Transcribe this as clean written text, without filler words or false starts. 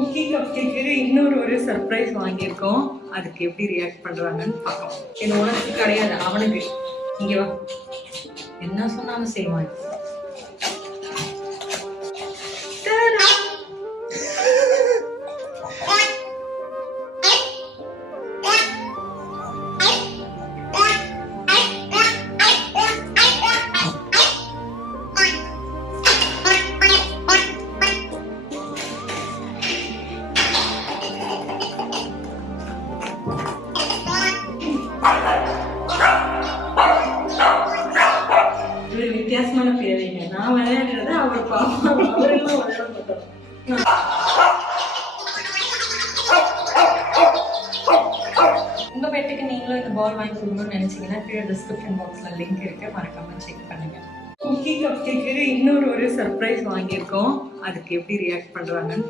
Cookie cup cake இன்னொரு ஒரு surprise வாங்கியிருக்கோம். அதுக்கு எப்படி ரியாக்ட் பண்றாங்கன்னு பார்க்கலாம். இது உனக்கு கிடையாது, அவனுக்கு. இங்க வா, என்ன சொன்னாலும் செய்வான். இது வித்தியாசமான பேருங்க. நான் விளையாடுறத அவர் பாப்பா, அவரெல்லாம் விளையாட மாட்டோம். உங்க பெட்டுக்கு நீங்களும் இந்த பால் வாங்கி கொடுக்கணும்னு நினைச்சீங்கன்னா கீழே டிஸ்கிரிப்ஷன் பாக்ஸ்ல லிங்க் இருக்கு, மறக்காம செக் பண்ணுங்க. குக்கி கப் கேக்கு இன்னொரு ஒரு சர்ப்ரைஸ் வாங்கியிருக்கோம். அதுக்கு எப்படி ரியாக்ட் பண்றாங்கன்னு